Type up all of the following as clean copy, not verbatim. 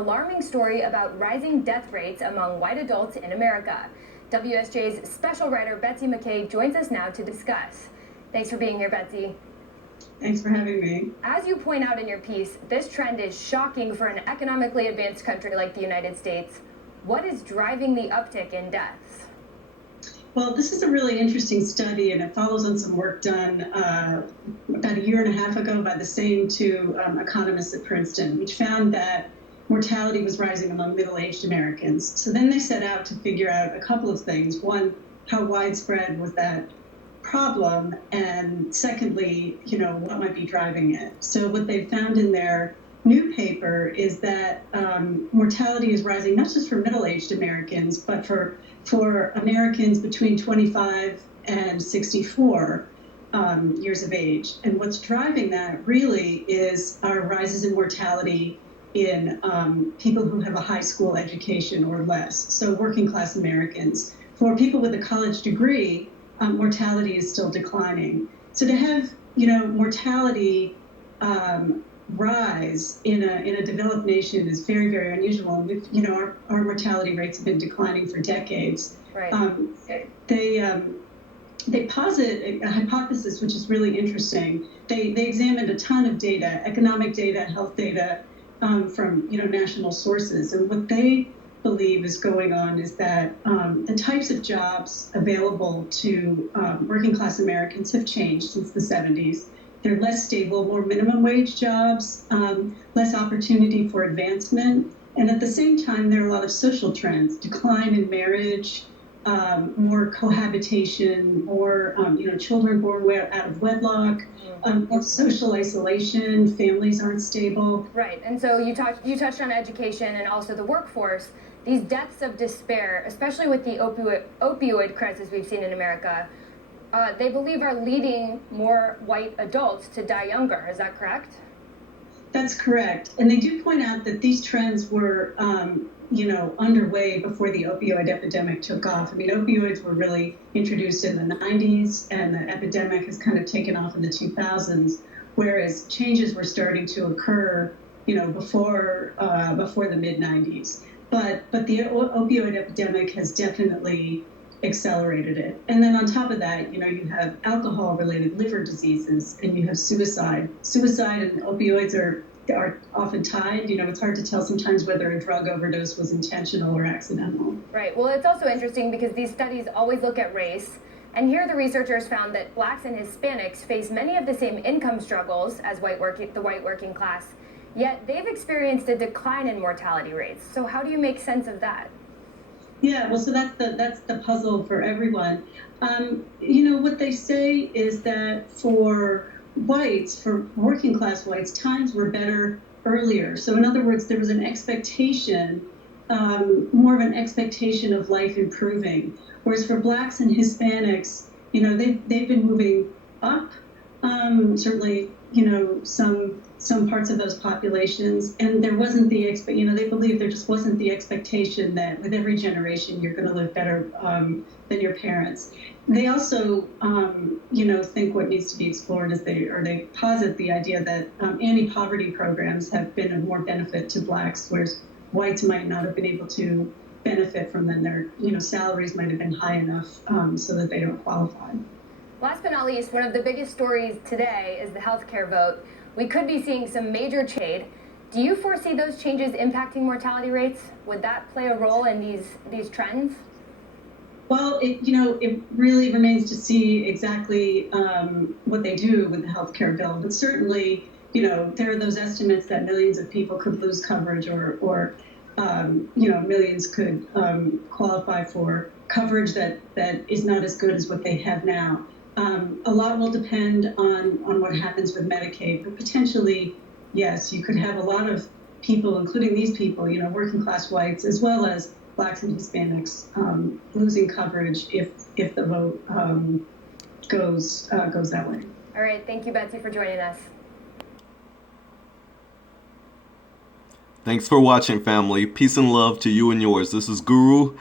Alarming story about rising death rates among white adults in America. WSJ's special writer Betsy McKay joins us now to discuss. Thanks for being here, Betsy. Thanks for having me. As you point out in your piece, this trend is shocking for an economically advanced country like the United States. What is driving the uptick in deaths? Well, this is a really interesting study, and it follows on some work done about a year and a half ago by the same two economists at Princeton, which found that mortality was rising among middle-aged Americans. So then they set out to figure out a couple of things. One, how widespread was that problem? And secondly, what might be driving it? So what they found in their new paper is that mortality is rising not just for middle-aged Americans, but for Americans between 25 and 64 years of age. And what's driving that really is our rises in mortality in people who have a high school education or less, so working class Americans. For people with a college degree, mortality is still declining. So to have mortality rise in a developed nation is very, very unusual. And our mortality rates have been declining for decades. Right. They posit a hypothesis which is really interesting. They examined a ton of data, economic data, health data, from national sources, and what they believe is going on is that the types of jobs available to working class Americans have changed since the 70s. They're less stable, more minimum wage jobs, less opportunity for advancement, and at the same time there are a lot of social trends: decline in marriage, more cohabitation, more children born out of wedlock, more social isolation, families aren't stable. Right, and so you touched on education and also the workforce. These deaths of despair, especially with the opioid crisis we've seen in America, they believe are leading more white adults to die younger. Is that correct? That's correct. And they do point out that these trends were underway before the opioid epidemic took off. I mean, opioids were really introduced in the 90s, and the epidemic has kind of taken off in the 2000s, whereas changes were starting to occur, before the mid-90s. But the opioid epidemic has definitely accelerated it. And then on top of that, you have alcohol-related liver diseases, and you have suicide. Suicide and opioids are often tied. It's hard to tell sometimes whether a drug overdose was intentional or accidental. Right. Well, it's also interesting because these studies always look at race. And here the researchers found that blacks and Hispanics face many of the same income struggles as the white working class, yet they've experienced a decline in mortality rates. So how do you make sense of that? Yeah, well, so that's the puzzle for everyone. What they say is that for working class whites, times were better earlier. So in other words, there was an expectation, more of an expectation of life improving. Whereas for blacks and Hispanics, they've been moving up, certainly, some parts of those populations, and there wasn't the they believe there just wasn't the expectation that with every generation you're going to live better than your parents. They also, think what needs to be explored is they posit the idea that anti-poverty programs have been of more benefit to blacks, whereas whites might not have been able to benefit from them. Their salaries might have been high enough so that they don't qualify. Last but not least, one of the biggest stories today is the healthcare vote. We could be seeing some major change. Do you foresee those changes impacting mortality rates? Would that play a role in these trends? Well, it really remains to see exactly what they do with the healthcare bill. But certainly, there are those estimates that millions of people could lose coverage, or millions could qualify for coverage that is not as good as what they have now. A lot will depend on what happens with Medicaid, but potentially, yes, you could have a lot of people, including these people, working class whites, as well as blacks and Hispanics, losing coverage if the vote goes that way. All right, thank you, Betsy, for joining us. Thanks for watching, family. Peace and love to you and yours. This is Guru.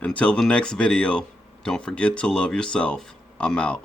Until the next video, don't forget to love yourself. I'm out.